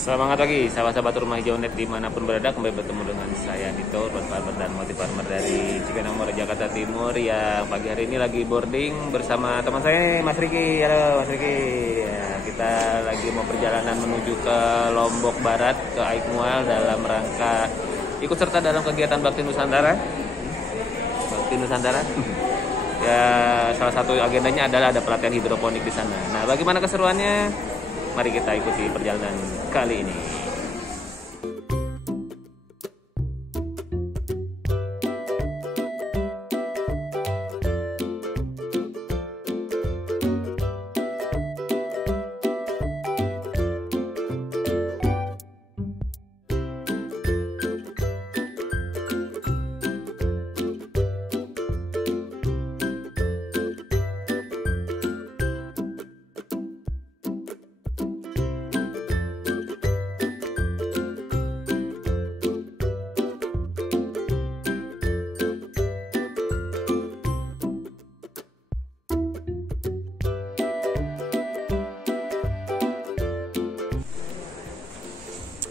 Semangat pagi, sahabat-sahabat rumah hijau net dimanapun berada. Kembali bertemu dengan saya Dito, road farmer dan motif farmer dari Cikanomor, Jakarta Timur, yang pagi hari ini lagi boarding bersama teman saya Mas Riki. Halo Mas Riki. Ya, kita lagi mau perjalanan menuju ke Lombok Barat, ke Aikmual, dalam rangka ikut serta dalam kegiatan Bakti Nusantara. Bakti Nusantara. Ya, salah satu agendanya adalah ada pelatihan hidroponik di sana. Nah, bagaimana keseruannya? Mari kita ikuti perjalanan kali ini.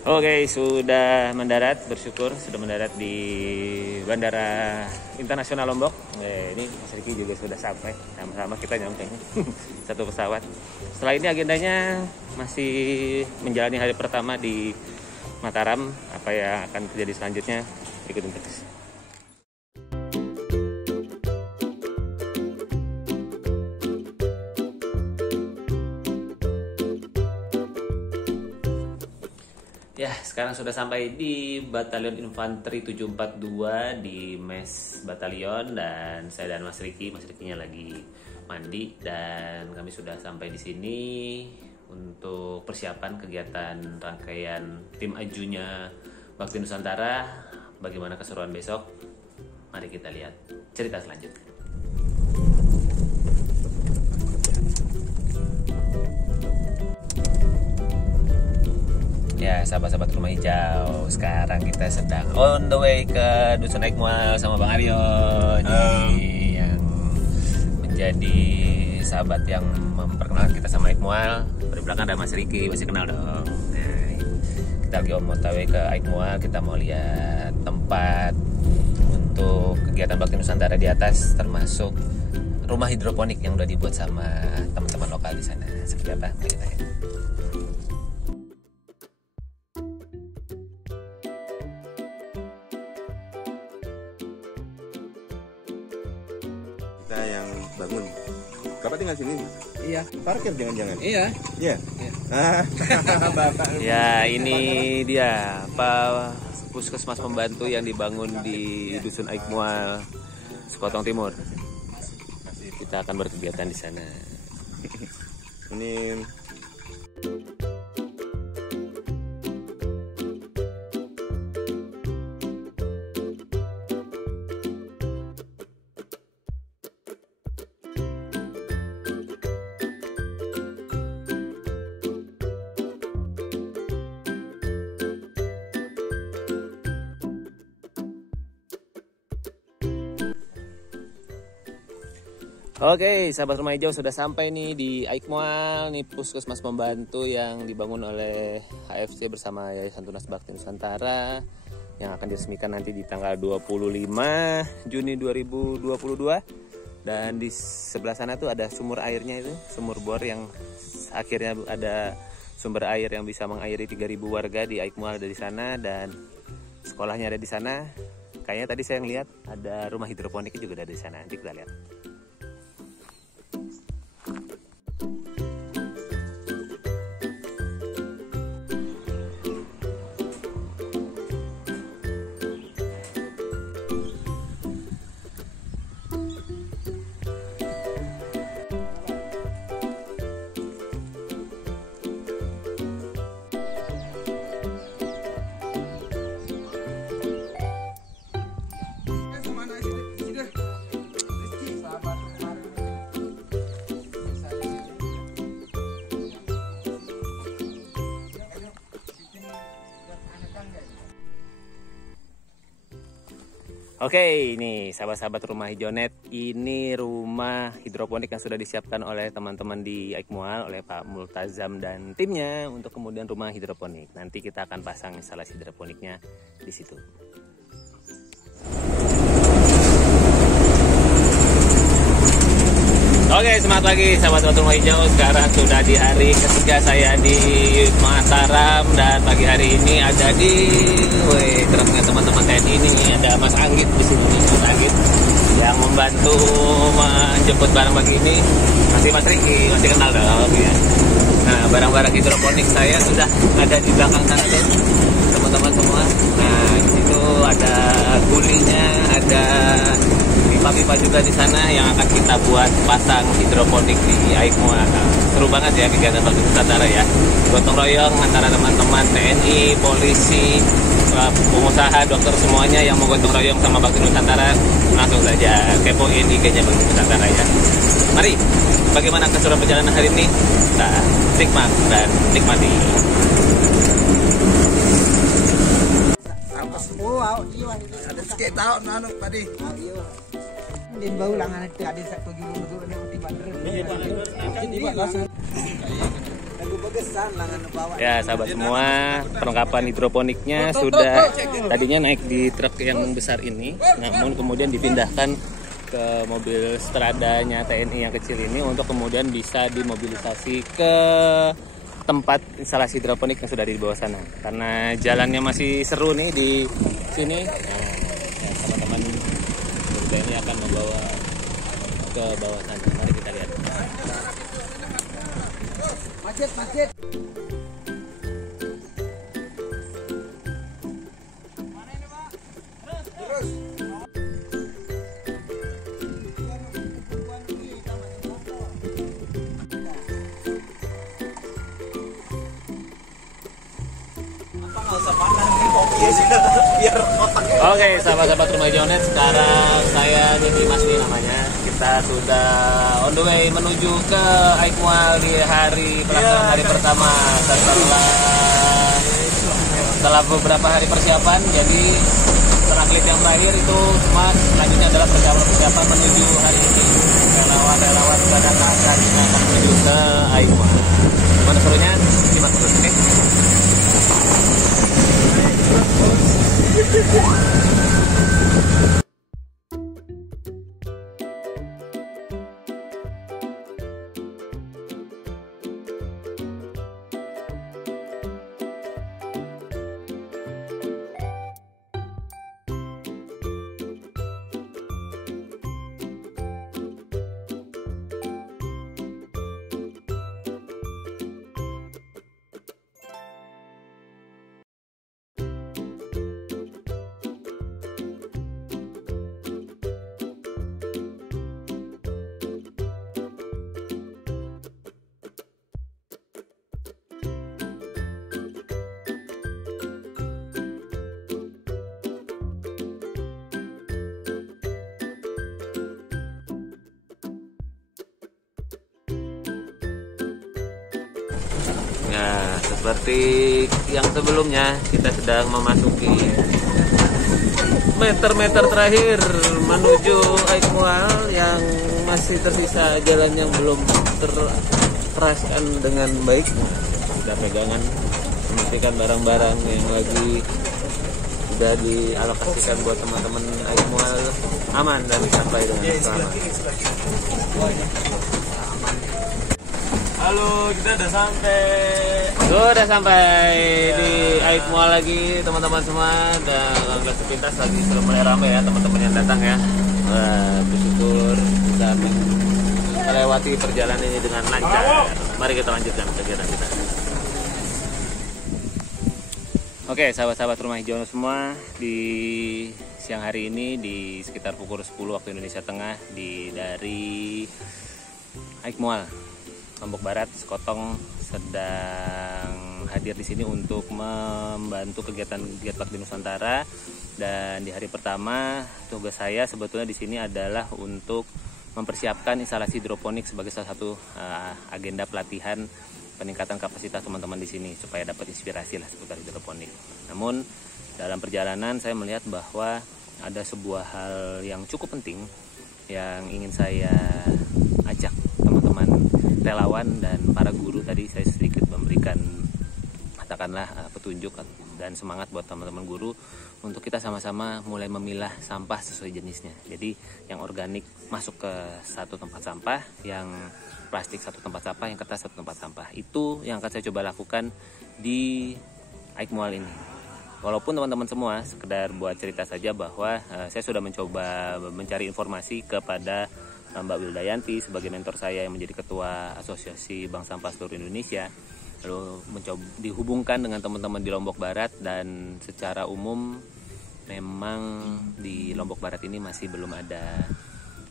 Oke, sudah mendarat, bersyukur sudah mendarat di Bandara Internasional Lombok. Ini Mas Riki juga sudah sampai, sama-sama kita nyampe satu pesawat. Setelah ini agendanya masih menjalani hari pertama di Mataram. Apa yang akan terjadi selanjutnya, ikutin terus. Ya, sekarang sudah sampai di Batalion Infanteri 742 di Mes Batalion, dan saya dan Mas Rikinya lagi mandi, dan kami sudah sampai di sini untuk persiapan kegiatan rangkaian tim ajunya Bakti Nusantara. Bagaimana keseruan besok? Mari kita lihat cerita selanjutnya. Ya, sahabat-sahabat rumah hijau, sekarang kita sedang on the way ke Dusun Aikmual sama Bang Aryo, yang menjadi sahabat yang memperkenalkan kita sama Aikmual. Di belakang ada Mas Riki, masih kenal dong. Nah, kita lagi on the way ke Aikmual, kita mau lihat tempat untuk kegiatan Bakti Nusantara di atas, termasuk rumah hidroponik yang udah dibuat sama teman-teman lokal di sana. Seperti apa? Mari kita lihat. Kita yang bangun. Bapak tinggal sini? Iya. Parkir jangan-jangan? Iya. Iya. Bapak. Ya, ini dia Pak Puskesmas pembantu yang dibangun di Dusun Aikmual, Sekotong Timur. Kita akan berkegiatan di sana. Ini Oke, sahabat rumah hijau, sudah sampai nih di Aikmual, nih Puskesmas pembantu yang dibangun oleh HFC bersama Yayasan Tunas Bakti Nusantara, yang akan diresmikan nanti di tanggal 25 Juni 2022. Dan di sebelah sana tuh ada sumur airnya, itu sumur bor yang akhirnya ada sumber air yang bisa mengairi 3.000 warga di Aikmual dari sana, dan sekolahnya ada di sana. Kayaknya tadi saya ngeliat ada rumah hidroponiknya juga ada di sana. Nanti kita lihat. Oke, ini sahabat-sahabat rumah hijaunet, ini rumah hidroponik yang sudah disiapkan oleh teman-teman di Aikmual, oleh Pak Multazam dan timnya untuk kemudian rumah hidroponik. Nanti kita akan pasang instalasi hidroponiknya di situ. Oke, semangat lagi sahabat-sahabat rumah hijau. Sekarang sudah di hari ketiga saya di Mataram, dan pagi hari ini ada di terusnya teman-teman TNI. Ini ada Mas Anggit di sini, Mas Anggit yang membantu menjemput barang pagi ini. Masih Mas Riki, masih kenal dong ya. Nah, barang-barang hidroponik saya sudah ada di belakang sana tuh, teman-teman semua. Nah, di situ ada gulinya, ada pipa-pipa juga di sana yang akan kita buat pasang hidroponik di Aikmual. Nah, seru banget ya kegiatan Bakti Nusantara ya. Gotong royong antara teman-teman TNI, polisi, pengusaha, dokter, semuanya yang mau gotong royong sama Bakti Nusantara, langsung saja kepoin IG-nya Bakti Nusantara ya. Mari, bagaimana keseruan perjalanan hari ini? Kita simak dan nikmati. Ada sikit tahun anu tadi. Din bau langan itu ada satu gigi dulu nanti bandar. Ya sahabat semua, perlengkapan hidroponiknya sudah tadinya naik di truk yang besar ini, namun kemudian dipindahkan ke mobil stradanya TNI yang kecil ini untuk kemudian bisa dimobilisasi ke tempat instalasi hidroponik yang sudah di bawah sana. Karena jalannya masih seru nih di sini. Nah, teman-teman TNI akan membawa ke bawah sana. Mari kita lihat. Macet. Oke, sahabat-sahabat rumah hijaunet, sekarang saya jadi Mas nih namanya. Kita sudah on the way menuju ke Aikmual di hari pelaksanaan hari pertama setelah beberapa hari persiapan. Jadi setelah klip yang terakhir itu semua selanjutnya adalah persiapan menuju hari ini. Relawan-relawan sudah datang dan kita akan menuju ke Aikmual. Gimana serunya? Simak terus, oke? Nah, seperti yang sebelumnya, kita sedang memasuki meter-meter terakhir menuju Aikmual yang masih tersisa jalan yang belum terkeraskan dengan baik. Kita pegangan memastikan barang-barang yang lagi sudah dialokasikan buat teman-teman Aikmual aman dan sampai dengan selamat. Halo, kita udah sampai di Aikmual lagi teman-teman semua. Dan lalu sepintas lagi sudah mulai ramai ya teman-teman yang datang ya. Bersyukur bisa melewati perjalanan ini dengan lancar. Mari kita lanjutkan kegiatan kita. Oke, sahabat-sahabat rumah hijau semua, di siang hari ini di sekitar pukul 10 waktu Indonesia Tengah dari Aikmual, Lombok Barat, Sekotong sedang hadir di sini untuk membantu kegiatan Bakti Nusantara. Dan di hari pertama, tugas saya sebetulnya di sini adalah untuk mempersiapkan instalasi hidroponik sebagai salah satu agenda pelatihan peningkatan kapasitas teman-teman di sini supaya dapat inspirasi lah seputar hidroponik. Namun dalam perjalanan saya melihat bahwa ada sebuah hal yang cukup penting yang ingin saya ajak teman-teman relawan dan para guru. Tadi saya sedikit memberikan katakanlah petunjuk dan semangat buat teman-teman guru untuk kita sama-sama mulai memilah sampah sesuai jenisnya. Jadi yang organik masuk ke satu tempat sampah, yang plastik satu tempat sampah, yang kertas satu tempat sampah. Itu yang akan saya coba lakukan di Aikmual ini. Walaupun teman-teman semua sekedar buat cerita saja bahwa saya sudah mencoba mencari informasi kepada Mbak Wildayanti sebagai mentor saya yang menjadi ketua Asosiasi Bank Sampah seluruh Indonesia. Lalu mencoba dihubungkan dengan teman-teman di Lombok Barat, dan secara umum memang di Lombok Barat ini masih belum ada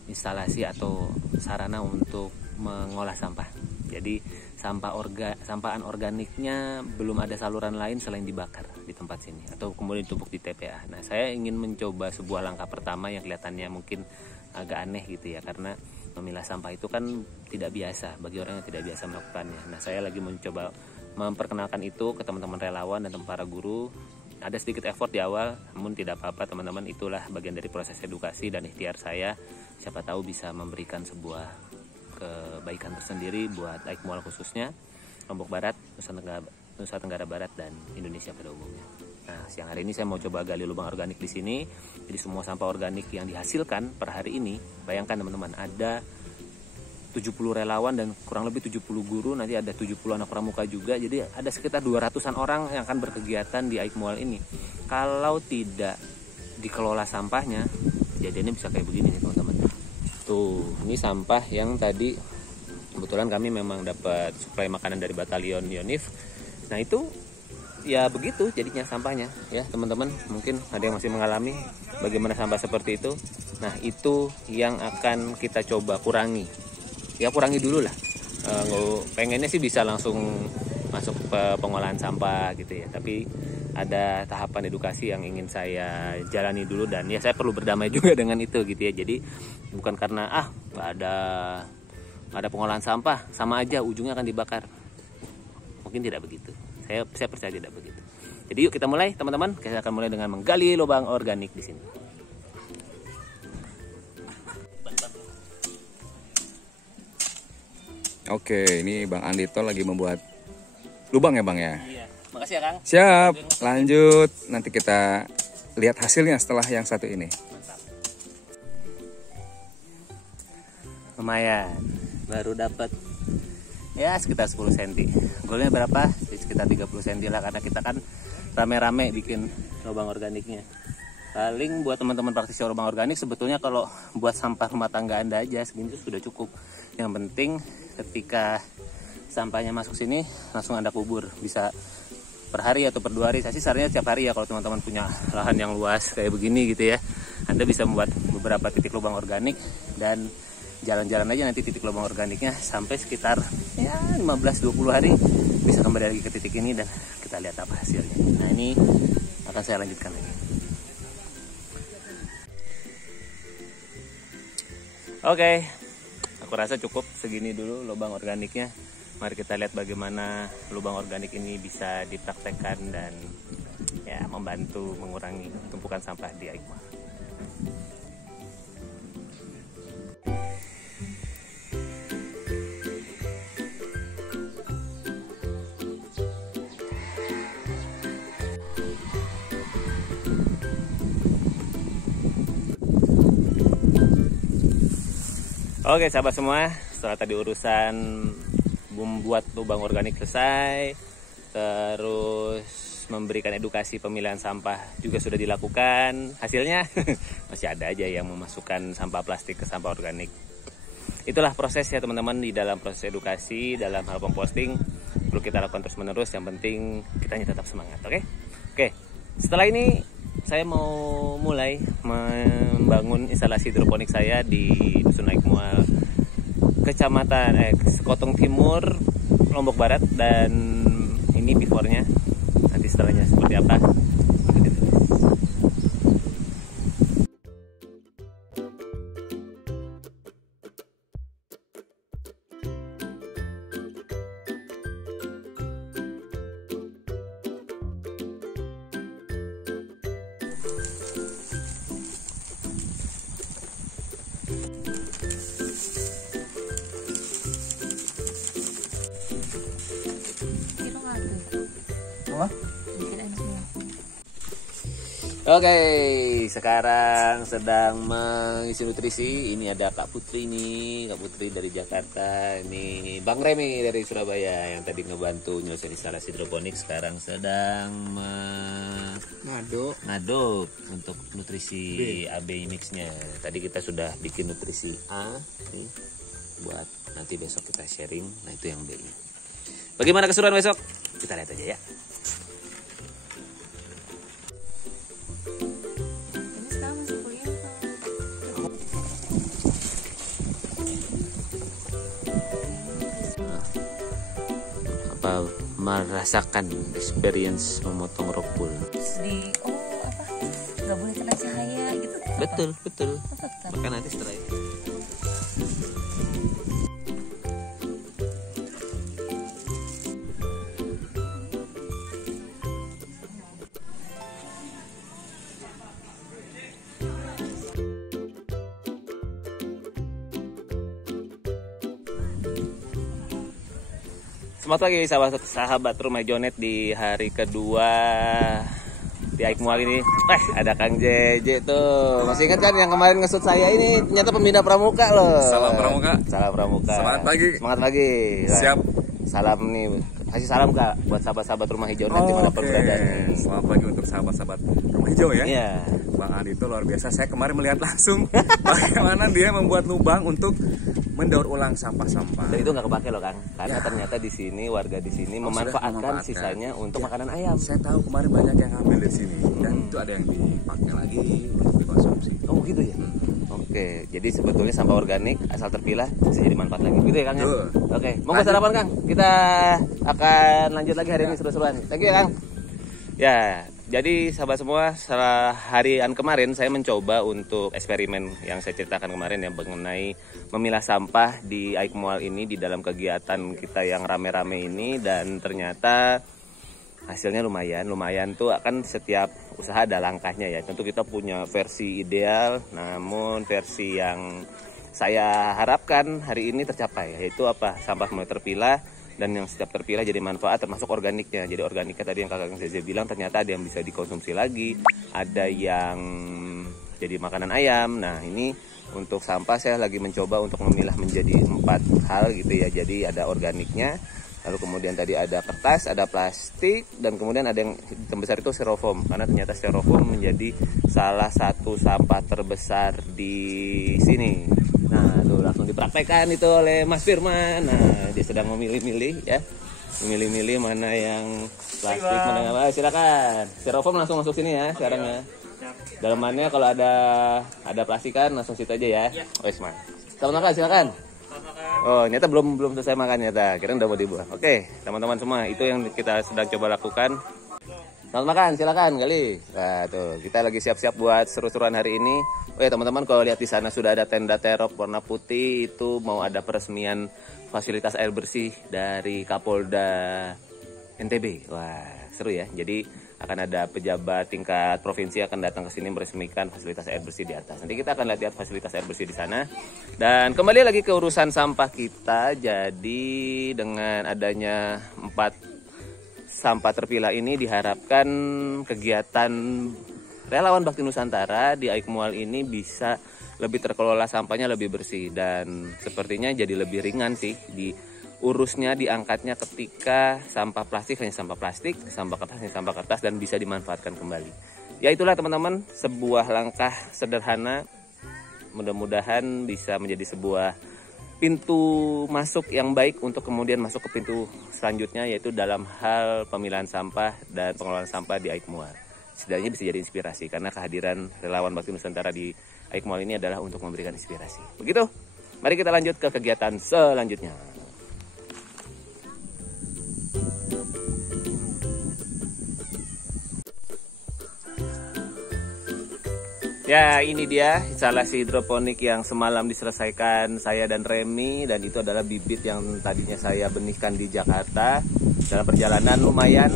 instalasi atau sarana untuk mengolah sampah. Jadi sampahan organiknya belum ada saluran lain selain dibakar di tempat sini atau kemudian ditumpuk di TPA. Nah, saya ingin mencoba sebuah langkah pertama yang kelihatannya mungkin agak aneh gitu ya, karena memilah sampah itu kan tidak biasa bagi orang yang tidak biasa melakukannya. Nah, saya lagi mencoba memperkenalkan itu ke teman-teman relawan dan para guru. Ada sedikit effort di awal, namun tidak apa-apa teman-teman, itulah bagian dari proses edukasi dan ikhtiar saya. Siapa tahu bisa memberikan sebuah kebaikan tersendiri buat Aikmual khususnya, Lombok Barat, Nusa Tenggara Barat, dan Indonesia pada umumnya. Nah, siang hari ini saya mau coba gali lubang organik di sini. Jadi semua sampah organik yang dihasilkan per hari ini, bayangkan teman-teman, ada 70 relawan dan kurang lebih 70 guru, nanti ada 70 anak pramuka juga. Jadi ada sekitar 200-an orang yang akan berkegiatan di Aikmual ini. Kalau tidak dikelola sampahnya, kejadiannya bisa kayak begini nih teman-teman. Tuh, ini sampah yang tadi kebetulan kami memang dapat suplai makanan dari batalion Yonif. Nah, itu ya begitu jadinya sampahnya ya teman-teman. Mungkin ada yang masih mengalami bagaimana sampah seperti itu. Nah, itu yang akan kita coba kurangi. Ya kurangi dulu lah. Pengennya sih bisa langsung masuk ke pengolahan sampah gitu ya. Tapi ada tahapan edukasi yang ingin saya jalani dulu, dan ya saya perlu berdamai juga dengan itu gitu ya. Jadi bukan karena nggak ada pengolahan sampah sama aja ujungnya akan dibakar. Mungkin tidak begitu. Saya percaya tidak begitu. Jadi yuk kita mulai teman-teman. Kita akan mulai dengan menggali lubang organik di sini. Oke, ini Bang Andito lagi membuat lubang ya Bang ya? Iya. Makasih ya Kang. Siap, lanjut. Nanti kita lihat hasilnya setelah yang satu ini. Mantap. Lumayan, baru dapat ya sekitar 10 cm. Golnya berapa? Sekitar 30 cm lah, karena kita kan rame-rame bikin lubang organiknya. Paling buat teman-teman praktisi lubang organik sebetulnya kalau buat sampah rumah tangga Anda aja segini sudah cukup. Yang penting ketika sampahnya masuk sini langsung Anda kubur, bisa per hari atau per 2 hari. Saya sih sarannya tiap hari ya kalau teman-teman punya lahan yang luas kayak begini gitu ya. Anda bisa membuat beberapa titik lubang organik dan jalan-jalan aja nanti titik lubang organiknya sampai sekitar ya 15-20 hari bisa kembali lagi ke titik ini dan kita lihat apa hasilnya. Nah, ini akan saya lanjutkan lagi. Oke, aku rasa cukup segini dulu lubang organiknya. Mari kita lihat bagaimana lubang organik ini bisa dipraktekkan dan ya membantu mengurangi tumpukan sampah di Aikmual. Oke sahabat semua, setelah tadi urusan membuat lubang organik selesai, terus memberikan edukasi pemilihan sampah juga sudah dilakukan. Hasilnya masih ada aja yang memasukkan sampah plastik ke sampah organik. Itulah proses ya teman-teman, di dalam proses edukasi, dalam hal komposting perlu kita lakukan terus menerus. Yang penting kitanya tetap semangat, oke? Setelah ini saya mau mulai membangun instalasi hidroponik saya di Dusun Aikmual, Kecamatan Sekotong Timur, Lombok Barat, dan ini before-nya. Nanti setelahnya seperti apa? bawah. Oke, sekarang sedang mengisi nutrisi. Ini ada Kak Putri nih, Kak Putri dari Jakarta. Ini Bang Remi dari Surabaya yang tadi ngebantu nyelesain instalasi hidroponik. Sekarang sedang ngaduk untuk nutrisi AB mixnya. Tadi kita sudah bikin nutrisi A nih, buat nanti besok kita sharing. Nah itu yang B-nya. Bagaimana keseruan besok? Kita lihat aja ya. Merasakan experience memotong rockwool. Nggak boleh kena cahaya gitu. Betul. Maka nanti setelah itu. Selamat pagi sahabat Rumah Jonet di hari kedua di Aik Mual ini. Ada Kang JJ tuh. Masih ingat kan yang kemarin ngesut saya ini? Ternyata pembina pramuka loh. Salam pramuka. Semangat pagi. Siap. Salam nih. Kasih salam Kak buat sahabat-sahabat Rumah Hijau nanti mana berada. Selamat pagi untuk sahabat-sahabat Rumah Hijau ya. Iya. Bang Adi itu luar biasa. Saya kemarin melihat langsung bagaimana dia membuat lubang untuk mendaur ulang sampah-sampah. Dan itu nggak kepake loh Kang, karena ternyata di sini warga di sini memanfaatkan sisanya untuk makanan ayam. Saya tahu kemarin banyak yang ngambil di sini dan itu ada yang dipakai lagi untuk dikonsumsi. Oh gitu ya. Oke, jadi sebetulnya sampah organik asal terpilah bisa jadi manfaat lagi, gitu ya Kang? Oke, monggo sarapan Kang. Kita akan lanjut lagi hari ini seru-seruan. Thank you ya Kang. Ya, jadi sahabat semua, setelah harian kemarin saya mencoba untuk eksperimen yang saya ceritakan kemarin yang mengenai memilah sampah di Aik Mual ini di dalam kegiatan kita yang rame-rame ini, dan ternyata hasilnya lumayan tuh. Akan setiap usaha ada langkahnya ya. Tentu kita punya versi ideal, namun versi yang saya harapkan hari ini tercapai, yaitu apa? Sampah mulai terpilah dan yang setiap terpilah jadi manfaat, termasuk organiknya. Jadi organiknya tadi yang Kakak Zeze bilang ternyata ada yang bisa dikonsumsi lagi, ada yang jadi makanan ayam. Nah ini untuk sampah saya lagi mencoba untuk memilah menjadi 4 hal gitu ya. Jadi ada organiknya, lalu kemudian tadi ada kertas, ada plastik, dan kemudian ada yang terbesar itu styrofoam. Karena ternyata styrofoam menjadi salah satu sampah terbesar di sini. Nah, tuh langsung dipraktekkan itu oleh Mas Firman. Nah, dia sedang memilih-milih ya. Memilih-milih mana yang plastik, mana yang apa. Silakan. Styrofoam langsung masuk sini ya sekarang ya. Dalamannya kalau ada plastikan langsung situ aja ya. Wes, Mas. Selamat makan, silakan. Oh, ternyata belum selesai makan ternyata. Kira udah mau dibuang. Oke, teman-teman semua, itu yang kita sedang coba lakukan. Selamat makan, silakan kali. Nah, tuh, kita lagi siap-siap buat seru-seruan hari ini. Oh ya teman-teman, kalau lihat di sana sudah ada tenda terop warna putih, itu mau ada peresmian fasilitas air bersih dari Kapolda NTB. Wah, seru ya. Jadi akan ada pejabat tingkat provinsi akan datang ke sini meresmikan fasilitas air bersih di atas. Nanti kita akan lihat fasilitas air bersih di sana. Dan kembali lagi ke urusan sampah kita. Jadi dengan adanya 4 sampah terpilah ini diharapkan kegiatan Relawan Bakti Nusantara di Aik Mual ini bisa lebih terkelola, sampahnya lebih bersih, dan sepertinya jadi lebih ringan sih diurusnya, diangkatnya ketika sampah plastik hanya sampah plastik, sampah kertas hanya sampah kertas, dan bisa dimanfaatkan kembali. Ya itulah teman-teman, sebuah langkah sederhana, mudah-mudahan bisa menjadi sebuah pintu masuk yang baik untuk kemudian masuk ke pintu selanjutnya, yaitu dalam hal pemilahan sampah dan pengelolaan sampah di Aik Mual. Setidaknya bisa jadi inspirasi, karena kehadiran Relawan Bakti Nusantara di Aik Mual ini adalah untuk memberikan inspirasi. Begitu, mari kita lanjut ke kegiatan selanjutnya. Ya, ini dia instalasi hidroponik yang semalam diselesaikan saya dan Remi, dan itu adalah bibit yang tadinya saya benihkan di Jakarta. Dalam perjalanan lumayan,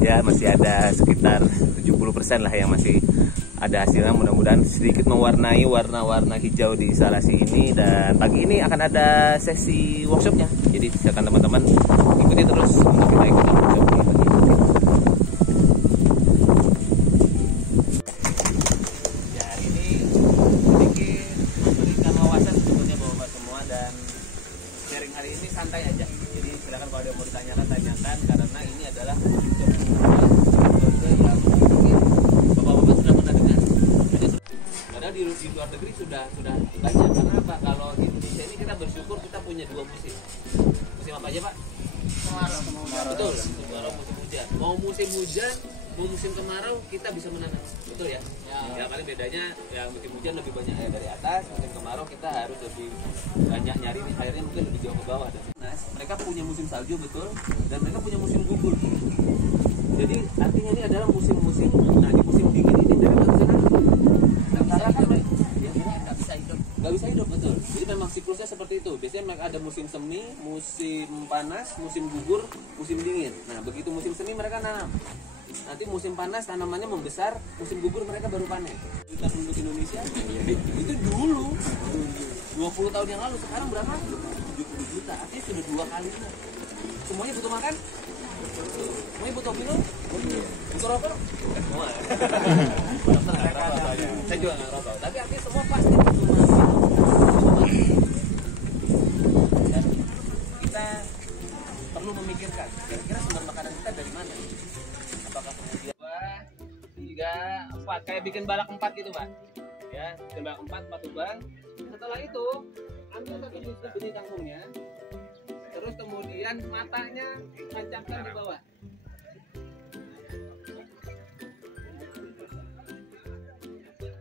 ya masih ada sekitar 70% lah yang masih ada hasilnya. Mudah-mudahan sedikit mewarnai warna-warna hijau di instalasi ini. Dan pagi ini akan ada sesi workshopnya, jadi silakan teman-teman ikuti terus untuk kita ikutan mencoba. Ya hari ini sedikit memberikan wawasan sebetulnya bapak-bapak semua, dan sharing hari ini santai aja. Jadi silakan kalau ada yang mau ditanyakan, tanyakan, karena ini adalah sebuah yang mungkin bapak-bapak sudah pernah dengar. Padahal di luar negeri sudah banyak. Karena apa? Kalau di Indonesia ini kita bersyukur kita punya 2 musim. Musim apa aja Pak? Kemarau. Betul. Kemarau, musim hujan. Mau musim hujan, mau musim kemarau kita bisa menanam. Betul ya? Ya kali bedanya yang musim hujan lebih banyak air dari atas, musim kemarau kita harus lebih banyak nyari airnya, mungkin lebih jauh ke bawah. Nah, mereka punya musim salju betul, dan mereka punya musim gugur. Jadi artinya ini adalah musim-musim. Nah di musim dingin ini mereka nggak bisa nanam. Nggak bisa hidup betul. Jadi memang siklusnya seperti itu. Biasanya mereka ada musim semi, musim panas, musim gugur, musim dingin. Nah begitu musim semi mereka nanam. Nanti musim panas tanamannya membesar, musim gugur mereka baru panen. Kita penduduk Indonesia itu dulu 20 tahun yang lalu, sekarang berapa? 70 juta. Artinya sudah 2 kali. Semuanya butuh makan. Semuanya butuh minum. Butuh rokok. Semua. Saya juga nggak rokok. Tapi artinya semua pasti butuh makan. Dan kita perlu memikirkan kira-kira sumber makanan kita dari mana. Apakah kemudian 2, 3, 4 kayak bikin balak 4 gitu Pak. Ya, bikin balak 4 lubang. Setelah itu ambil satu benih kangkungnya. Terus kemudian matanya tancapkan di bawah.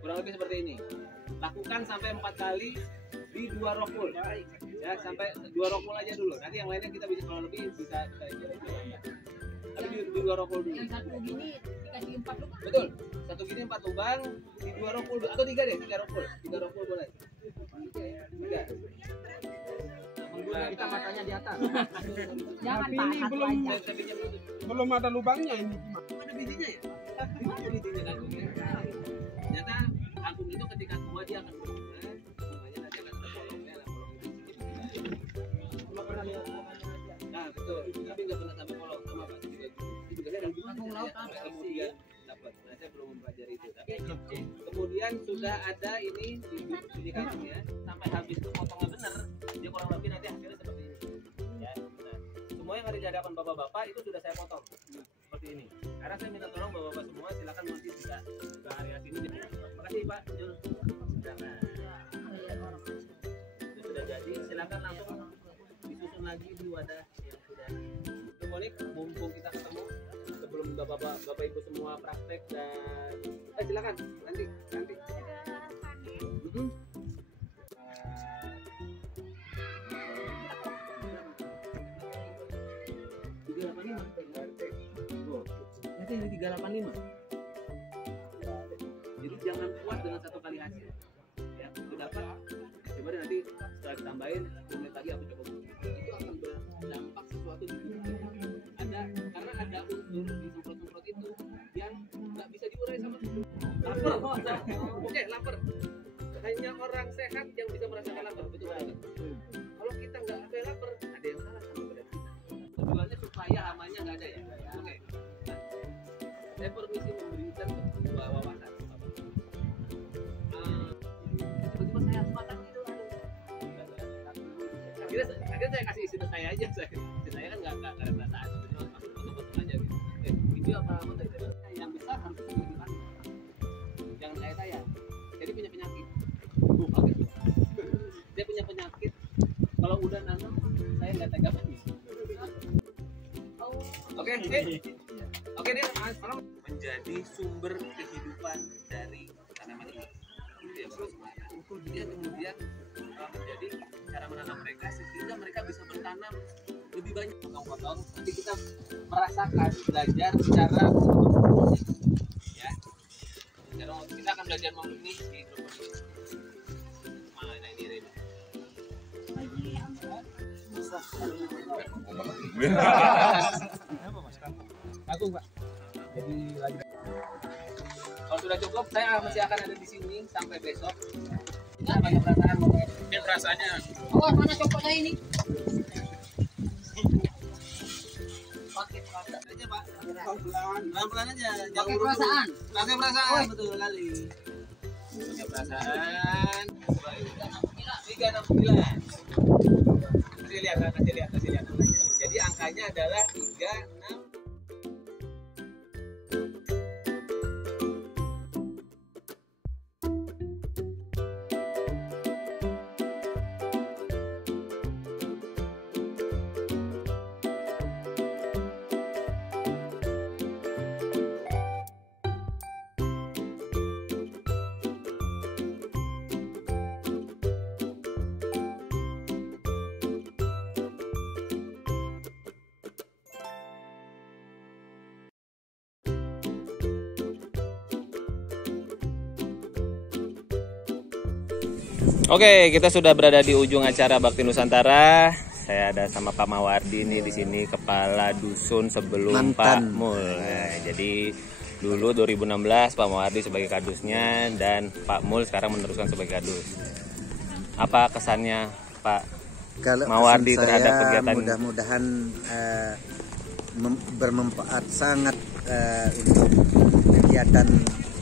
Kurang lebih seperti ini. Lakukan sampai 4 kali di 2 rokul. Ya, sampai 2 rokul aja dulu. Nanti yang lainnya kita bisa kalau lebih bisa kita. Tapi di 2 rokul dulu. Yang satu gini dikasih 4 lubang. Betul. Satu gini 4 lubang di 2 rokul atau 3 deh, 3 rokul. 3 rokul boleh. 3. Kita matanya di atas. Jangan Tapi Pak, ini satu belum- aja. Belum ada lubangnya ini. Ada bijinya ya? Ada bijinya kangkungnya. Ternyata kangkung itu ketika tua dia akan berubah. Makanya nanti akan ada polongnya, ada polong itu. Nah betul. Tapi nggak pernah sampai polong sama Pak. Juga saya kangkung laut sampai kemudian dapat. Nah saya belum mempelajari itu. Tapi kemudian sudah ada ini di kangkungnya sampai habis itu potongnya benar. Dia kurang lebih nanti hasilnya seperti ini. Ya. Nah, semua yang ada di hadapan bapak-bapak itu sudah saya potong seperti ini. Karena saya minta tolong bapak-bapak semua, silakan nanti bisa ke area sini. Terima kasih Pak Jul. Sudah jadi, silakan langsung disusun lagi di wadah yang sudah. Monik, mumpung kita ketemu sebelum bapak ibu semua praktek dan silakan nanti. Nanti ini 385. Jadi jangan puas dengan 1 kali hasil. Ya, itu dapat. Coba deh nanti setelah ditambahin 10 menit lagi aku coba. Itu akan berdampak sesuatu di tubuh kita. Karena ada unsur di semprot-semprot itu yang nggak bisa diurai sama tubuh. Lapar. Oke, lapar. Hanya orang sehat yang bisa merasakan lapar, betul kan? Kalau kita nggak ada lapar, ada yang salah sama badan kita. Tujuannya supaya hamanya nggak ada ya. Oke. Nah, saya permisi memberikan sebuah wawasan. Tiba-tiba saya harus makan itu. Akhirnya saya kasih istri saya aja. Istri saya kan nggak ada perasaan. Masuk aja gitu. Video apa tadi? Yang besar harus lebih banyak. Jangan kayak saya. Jadi punya penyakit. Dia punya penyakit. Kalau udah nanam, saya nggak tega lagi. Oke dia tolong menjadi sumber kehidupan dari tanaman ini. Itu ya Bro. Dia kemudian menjadi cara menanam mereka sehingga mereka bisa bertanam lebih banyak potong-potong. Nanti kita merasakan belajar cara ya. Kita akan belajar memilih di grup ini. Mana ini Rena? Aku Pak. Jadi lagi. Kalau sudah cukup, saya masih akan ada di sini sampai besok. Kita banyak perasaan mungkin perasaannya. Oh, mana cokoknya ini? Pelan-pelan aja. Pakai perasaan. Pakai perasaan, betul kali. Pakai perasaan. 369. Kasih lihat. Jadi angkanya adalah 36. Oke, kita sudah berada di ujung acara Bakti Nusantara. Saya ada sama Pak Mawardi nih di sini, kepala dusun sebelum Pak Mul. Nah, jadi dulu 2016 Pak Mawardi sebagai kadusnya dan Pak Mul sekarang meneruskan sebagai kadus. Apa kesannya Pak Mawardi terhadap kegiatan? Mudah-mudahan bermanfaat sangat untuk kegiatan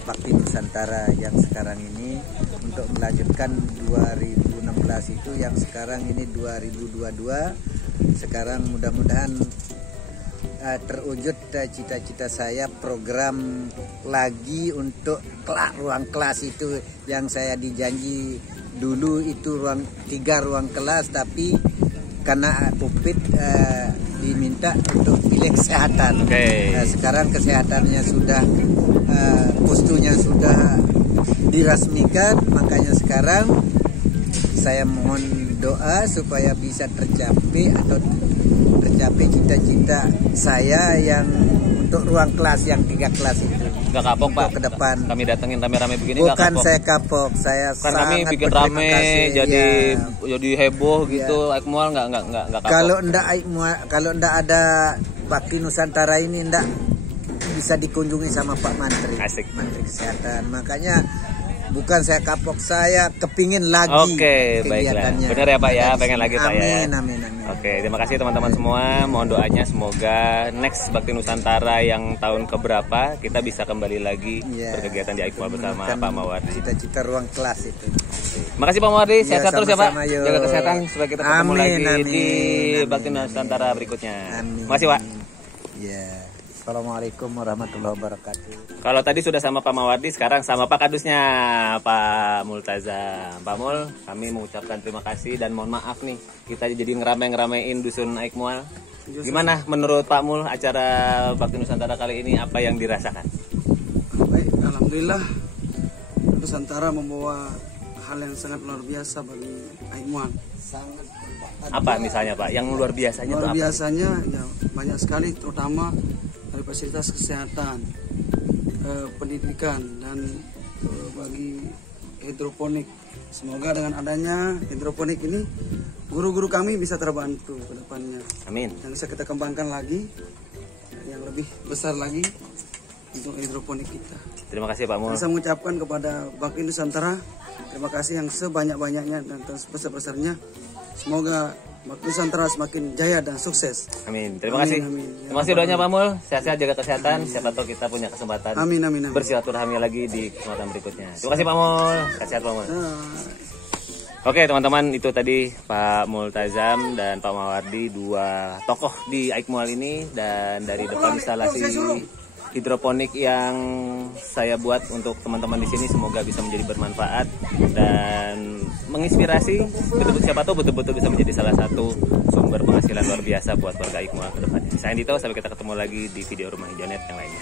Bakti Nusantara yang sekarang ini, untuk melanjutkan 2016 itu yang sekarang ini 2022. Sekarang mudah-mudahan terwujud cita-cita saya, program lagi untuk ruang kelas itu yang saya dijanji dulu itu 3 ruang kelas, tapi karena COVID diminta untuk pilih kesehatan. Sekarang kesehatannya sudah postunya sudah dirasmikan, makanya sekarang saya mohon doa supaya bisa tercapai cita-cita saya yang untuk ruang kelas yang 3 kelas itu. Gak kapok Pak ke depan. Kami datengin rame-rame begini. Bukan gak kapok. Saya kapok, saya kan sangat kami bikin berterima rame kasih, jadi heboh gitu. Aikmual nggak kapok. Kalau ndak ada Bakti Nusantara ini ndak bisa dikunjungi sama Pak Menteri. Asik. Menteri Kesehatan. Makanya bukan saya kapok, saya kepingin lagi. Oke, baiklah. Benar ya Pak ya, pengen lagi Pak ya. Amin. Oke, terima kasih teman-teman semua. Mohon doanya semoga next Bakti Nusantara yang tahun keberapa kita bisa kembali lagi berkegiatan di Aikmual bersama Pak Mawardi. Cita-cita ruang kelas itu. Makasih Pak Mawardi, sehat terus ya Pak. Yuk. Jaga kesehatan supaya kita ketemu lagi di Bakti Nusantara berikutnya. Makasih Pak. Ya. Assalamualaikum warahmatullahi wabarakatuh. Kalau tadi sudah sama Pak Mawardi, sekarang sama Pak Kadusnya, Pak Multazam. Pak Mul, kami mengucapkan terima kasih dan mohon maaf nih, kita jadi ngeramein dusun Aikmual. Gimana menurut Pak Mul acara Bakti Nusantara kali ini, apa yang dirasakan? Baik, alhamdulillah Nusantara membawa hal yang sangat luar biasa bagi Aikmual. Apa misalnya Pak? Yang luar biasanya luar itu biasanya ya banyak sekali, terutama dari fasilitas kesehatan, pendidikan, dan bagi hidroponik. Semoga dengan adanya hidroponik ini guru-guru kami bisa terbantu ke depannya. Amin. Yang bisa kita kembangkan lagi, yang lebih besar lagi untuk hidroponik kita. Terima kasih Pak Mul. Saya mengucapkan kepada Bakti Nusantara terima kasih yang sebanyak-banyaknya dan sebesar-besarnya. Semoga Bakti Nusantara semakin jaya dan sukses. Amin. Terima kasih. Terima kasih doanya Pak Mul. Sehat-sehat, jaga kesehatan. Siapa tahu kita punya kesempatan bersilaturahmi lagi di kesempatan berikutnya. Terima kasih Pak Mul. Sehat Pak Mul. Oke teman-teman, itu tadi Pak Multazam dan Pak Mawardi, 2 tokoh di Aikmual ini, dan dari depan instalasi hidroponik yang saya buat untuk teman-teman di sini semoga bisa menjadi bermanfaat dan menginspirasi. Siapa tahu betul-betul bisa menjadi salah satu sumber penghasilan luar biasa buat warga Aikmual ke depannya. Saya Dito, sampai kita ketemu lagi di video Rumah Hijau Net yang lainnya.